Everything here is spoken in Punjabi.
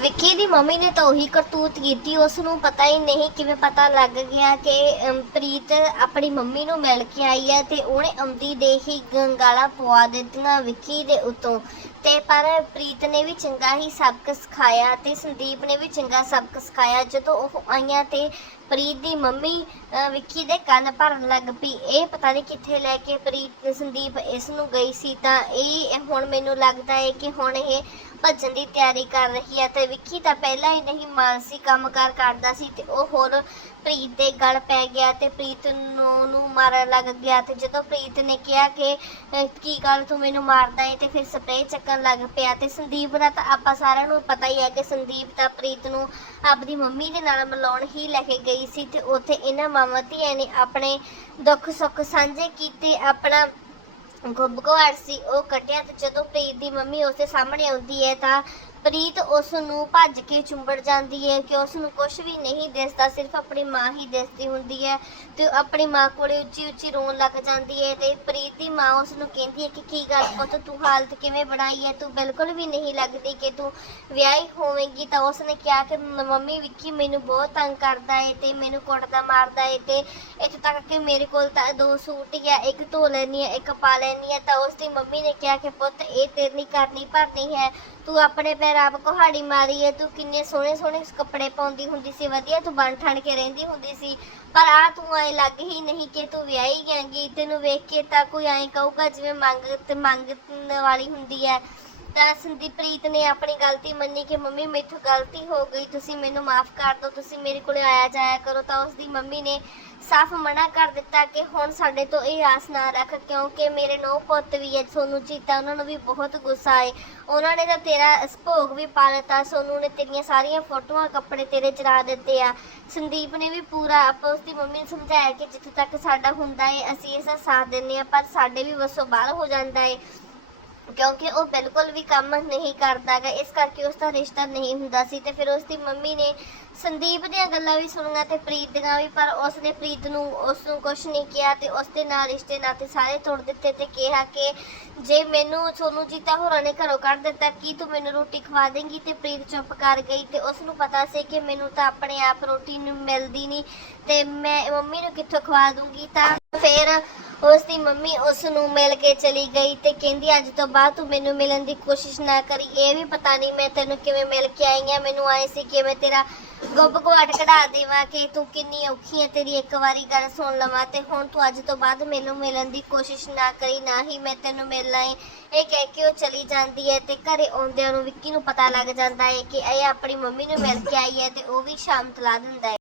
ਵਿੱਕੀ ਦੀ ਮੰਮੀ ਨੇ ਤਾਂ ਉਹੀ ਕਰਤੂਤ ਕੀਤੀ ਉਸ ਨੂੰ ਪਤਾ ਹੀ ਨਹੀਂ ਕਿਵੇਂ ਪਤਾ ਲੱਗ ਗਿਆ ਕਿ ਅਮ, ਪ੍ਰੀਤ ਆਪਣੀ ਮੰਮੀ ਨੂੰ ਮਿਲ ਕੇ ਆਈ ਹੈ ਤੇ ਉਹਨੇ ਆਉਂਦੀ ਦੇ ਹੀ ਗੰਗਾਲਾ ਪਵਾ ਦਿੱਤੀਆਂ ਵਿੱਕੀ ਦੇ ਉਤੋਂ। ਤੇ ਪਰ ਪ੍ਰੀਤ ਨੇ ਵੀ ਚੰਗਾ ਹੀ ਸਬਕ ਸਿਖਾਇਆ ਤੇ ਸੰਦੀਪ ਨੇ ਵੀ ਚੰਗਾ ਸਬਕ ਸਿਖਾਇਆ। ਜਦੋਂ ਉਹ ਆਈਆਂ ਤੇ ਪ੍ਰੀਤ ਦੀ ਮੰਮੀ ਅਹ, ਵਿੱਕੀ ਦੇ ਕੰਨ ਭਰਨ ਲੱਗ ਪਈ। ਇਹ ਪਤਾ ਨਹੀਂ ਕਿੱਥੇ ਲੈ ਕੇ ਪ੍ਰੀਤ ਸੰਦੀਪ ਇਸ ਨੂੰ ਗਈ ਸੀ ਤਾਂ ਇਹ ਹੁਣ ਮੈਨੂੰ ਲੱਗਦਾ ਹੈ ਕਿ ਹੁਣ ਇਹ ਭੱਜਣ ਦੀ ਤਿਆਰੀ ਕਰ ਰਹੀ ਹੈ ਤੇ ਵਿੱਕੀ ਤਾਂ ਪਹਿਲਾਂ ਹੀ ਨਹੀਂ ਮਾਨਸੀ ਕੰਮਕਾਰ ਕਰਦਾ ਸੀ ਤੇ ਉਹ ਹੋਰ ਪ੍ਰੀਤ ਦੇ ਗਲ ਪੈ ਗਿਆ ਤੇ ਪ੍ਰੀਤ ਨੂੰ ਨੂੰ ਮਾਰਨ ਲੱਗ ਗਿਆ ਤੇ ਜਦੋਂ ਪ੍ਰੀਤ ਨੇ ਕਿਹਾ ਕਿ ਅਹ, ਕੀ ਗੱਲ ਤੂੰ ਮੈਨੂੰ ਮਾਰਦਾ ਏ ਤੇ ਫਿਰ ਸਪਰੇਅ ਚੱਕਣ ਲੱਗ ਪਿਆ ਤੇ ਸੰਦੀਪ ਦਾ ਤਾਂ ਆਪਾਂ ਸਾਰਿਆਂ ਨੂੰ ਪਤਾ ਹੀ ਹੈ ਕਿ ਸੰਦੀਪ ਤਾਂ ਪ੍ਰੀਤ ਨੂੰ ਆਪਦੀ ਮੰਮੀ ਦੇ ਨਾਲ ਮਿਲਾਉਣ ਹੀ ਲੈ ਕੇ ਗਈ ਸੀ ਤੇ ਉੱਥੇ ਇਹਨਾਂ ਮਾਵਾਂ ਧੀਆਂ ਨੇ ਆਪਣੇ ਦੁੱਖ ਸੁੱਖ ਸਾਂਝੇ ਕੀਤੇ ਆਪਣਾ ਗੁੱਬਗਵਾੜ ਸੀ ਉਹ ਕੱਟਿਆ ਤੇ ਜਦੋਂ ਪ੍ਰੀਤ ਦੀ ਮੰਮੀ ਉਸਦੇ ਸਾਹਮਣੇ ਆਉਂਦੀ ਹੈ ਤਾਂ ਪ੍ਰੀਤ ਉਸ ਨੂੰ ਭੱਜ ਕੇ ਚੁੰਬੜ ਜਾਂਦੀ ਹੈ ਕਿ ਉਸ ਨੂੰ ਕੁਝ ਵੀ ਨਹੀਂ ਦਿਸਦਾ, ਸਿਰਫ ਆਪਣੀ ਮਾਂ ਹੀ ਦਿਸਦੀ ਹੁੰਦੀ ਹੈ ਤੇ ਆਪਣੀ ਮਾਂ ਕੋਲੇ ਉੱਚੀ ਉੱਚੀ ਰੋਣ ਲੱਗ ਜਾਂਦੀ ਹੈ ਤੇ ਪ੍ਰੀਤ ਦੀ ਮਾਂ ਉਸ ਨੂੰ ਕਹਿੰਦੀ ਹੈ ਕਿ ਕੀ ਗੱਲ ਪੁੱਤ, ਤੂੰ ਹਾਲਤ ਕਿਵੇਂ ਬਣਾਈ ਹੈ? ਤੂੰ ਬਿਲਕੁਲ ਵੀ ਨਹੀਂ ਲੱਗਦੀ ਕਿ ਤੂੰ ਵਿਆਹੀ ਹੋਵੇਂਗੀ ਤਾਂ ਉਸ ਨੇ ਕਿਹਾ ਕਿ ਮੰਮੀ ਵਿੱਕੀ ਮੈਨੂੰ ਬਹੁਤ ਤੰਗ ਕਰਦਾ ਹੈ ਤੇ ਮੈਨੂੰ ਕੁੱਟਦਾ ਮਾਰਦਾ ਹੈ ਤੇ ਇੱਥੇ ਤੱਕ ਕਿ ਮੇਰੇ ਕੋਲ ਤਾਂ ਦੋ ਸੂਟ ਹੀ ਆ, ਇੱਕ ਧੋ ਲੈਣੀ ਹੈ, ਇੱਕ ਪਾ ਲੈਣੀ ਹੈ ਤਾਂ ਉਸ ਦੀ ਮੰਮੀ ਨੇ ਕਿਹਾ ਕਿ ਪੁੱਤ, ਇਹ ਤੇਰੀ ਨਹੀਂ ਕਰਨੀ ਭਰਨੀ ਹੈ। ਤੂੰ ਆਪਣੇ ਪੈਰ ਆਪ ਕੁਹਾੜੀ ਮਾਰੀ ਹੈ ਤੂੰ ਕਿੰਨੇ ਸੋਹਣੇ ਸੋਹਣੇ ਕੱਪੜੇ ਪਾਉਂਦੀ ਹੁੰਦੀ ਸੀ, ਵਧੀਆ ਤੂੰ ਬਣ ਠਣ ਕੇ ਰਹਿੰਦੀ ਹੁੰਦੀ ਸੀ, ਪਰ ਆ ਤੂੰ ਐ ਲੱਗ ਹੀ ਨਹੀਂ ਕਿ ਤੂੰ ਵਿਆਹੀ ਗਈ ਤੈਨੂੰ ਵੇਖ ਕੇ ਤਾਂ ਕੋਈ ਐਂ ਕਹੂਗਾ ਜਿਵੇਂ ਮੰਗ, ਤੇ ਮੰਗਣ ਵਾਲੀ ਹੁੰਦੀ ਹੈ ਤਾਂ ਸੰਦੀਪ੍ਰੀਤ ਨੇ ਆਪਣੀ ਗਲਤੀ ਮੰਨੀ ਕਿ ਮੰਮੀ ਮੇਥੋਂ ਗਲਤੀ ਹੋ ਗਈ, ਤੁਸੀਂ ਮੈਨੂੰ ਮਾਫ ਕਰ ਦਿਓ ਤੁਸੀਂ ਮੇਰੇ ਕੋਲੇ ਆਇਆ ਜਾਇਆ ਕਰੋ, ਤਾਂ ਉਸ ਦੀ ਮੰਮੀ ਨੇ ਸਾਫ਼ ਮਨਾ ਕਰ ਦਿੱਤਾ ਕਿ ਹੁਣ ਸਾਡੇ ਤੋਂ ਇਹ ਆਸ ਨਾ ਰੱਖ, ਕਿਉਂਕਿ ਮੇਰੇ ਨੌ ਪੁੱਤ ਵੀ ਹੈ, ਸੋਨੂੰ ਚੀਤਾ ਉਹਨਾਂ ਨੂੰ ਵੀ ਬਹੁਤ ਗੁੱਸਾ ਆਏ। ਉਹਨਾਂ ਨੇ ਤਾਂ ਤੇਰਾ ਭੋਗ ਵੀ ਪਾ ਲਿੱਤਾ, ਸੋਨੂੰ ਨੇ ਤੇਰੀਆਂ ਸਾਰੀਆਂ ਫੋਟੋਆਂ ਕੱਪੜੇ ਤੇਰੇ ਚਰਾ ਦਿੱਤੇ ਆ। ਸੰਦੀਪ ਨੇ ਵੀ ਪੂਰਾ ਆਪਾਂ ਉਸ ਦੀ ਮੰਮੀ ਨੂੰ ਸਮਝਾਇਆ ਕਿ ਜਿੱਥੇ ਤੱਕ ਸਾਡਾ ਹੁੰਦਾ ਹੈ ਅਸੀਂ ਇਸ ਦਾ ਸਾਥ ਦਿੰਦੇ ਆ ਪਰ ਸਾਡੇ ਵੀ ਵਸੋਂ ਬਾਹਰ ਹੋ ਜਾਂਦਾ ਹੈ ਕਿਉਂਕਿ ਉਹ ਬਿਲਕੁਲ ਵੀ ਕੰਮ ਨਹੀਂ ਕਰਦਾਗਾ ਇਸ ਕਰਕੇ ਉਸ ਦਾ ਰਿਸ਼ਤਾ ਨਹੀਂ ਹੁੰਦਾ ਸੀ ਤੇ ਫਿਰ ਉਸ ਦੀ ਮੰਮੀ ਨੇ ਸੰਦੀਪ ਦੀਆਂ ਗੱਲਾਂ ਵੀ ਸੁਣੀਆਂ ਤੇ ਪ੍ਰੀਤ ਦੀਆਂ ਵੀ, ਪਰ ਉਸ ਨੇ ਪ੍ਰੀਤ ਨੂੰ ਉਸ ਨੂੰ ਕੁਝ ਨਹੀਂ ਕਿਹਾ ਤੇ ਉਸ ਦੇ ਨਾਲ ਰਿਸ਼ਤੇ ਨਾਤੇ ਸਾਰੇ ਤੋੜ ਦਿੱਤੇ ਤੇ ਕਿਹਾ ਕਿ ਜੇ ਮੈਨੂੰ ਸੋਨੂੰ ਜੀਤਾ ਹੋਰਾਂ ਨੇ ਘਰੋਂ ਕੱਢ ਦਿੱਤਾ, ਕੀ ਤੂੰ ਮੈਨੂੰ ਰੋਟੀ ਖਵਾ ਦੇਂਗੀ? ਤੇ ਪ੍ਰੀਤ ਚੁੱਪ ਕਰ ਗਈ ਤੇ ਉਸ ਨੂੰ ਪਤਾ ਸੀ ਕਿ ਮੈਨੂੰ ਤਾਂ ਆਪਣੇ ਆਪ ਰੋਟੀ ਨੂੰ ਮਿਲਦੀ ਨਹੀਂ ਤੇ ਮੈਂ ਮੰਮੀ ਨੂੰ ਕਿੱਥੋਂ ਖਵਾ ਦੂੰਗੀ? ਤਾਂ ਫਿਰ ਉਸ ਦੀ ਮੰਮੀ ਉਸ ਨੂੰ ਮਿਲ ਕੇ ਚਲੀ ਗਈ ਤੇ ਕਹਿੰਦੀ, ਅੱਜ ਤੋਂ ਬਾਅਦ ਤੂੰ ਮੈਨੂੰ ਮਿਲਣ ਦੀ ਕੋਸ਼ਿਸ਼ ਨਾ ਕਰੀ। ਇਹ ਵੀ ਪਤਾ ਨਹੀਂ ਮੈਂ ਤੈਨੂੰ ਕਿਵੇਂ ਮਿਲ ਕੇ ਆਈ ਆ। ਮੈਨੂੰ ਆਏ ਸੀ ਕਿ ਮੈਂ ਤੇਰਾ ਗੁੱਬ ਘਵਾਟ ਕਢਾ ਦੇਵਾਂ, ਕਿ ਤੂੰ ਕਿੰਨੀ ਔਖੀ ਹੈ ਤੇਰੀ ਇੱਕ ਵਾਰੀ ਗੱਲ ਸੁਣ ਲਵਾਂ ਤੇ ਹੁਣ ਤੂੰ ਅੱਜ ਤੋਂ ਬਾਅਦ ਮੈਨੂੰ ਮਿਲਣ ਦੀ ਕੋਸ਼ਿਸ਼ ਨਾ ਕਰੀ, ਨਾ ਹੀ ਮੈਂ ਤੈਨੂੰ ਮਿਲਣਾ ਏ ਇਹ ਕਹਿ ਕੇ ਉਹ ਚਲੀ ਜਾਂਦੀ ਹੈ ਤੇ ਘਰੇ ਆਉਂਦਿਆਂ ਨੂੰ ਵਿੱਕੀ ਨੂੰ ਪਤਾ ਲੱਗ ਜਾਂਦਾ ਹੈ ਕਿ ਇਹ ਆਪਣੀ ਮੰਮੀ ਨੂੰ ਮਿਲ ਕੇ ਆਈ ਹੈ ਤੇ ਉਹ ਵੀ ਸ਼ਾਮ ਤਲਾ ਦਿੰਦਾ ਹੈ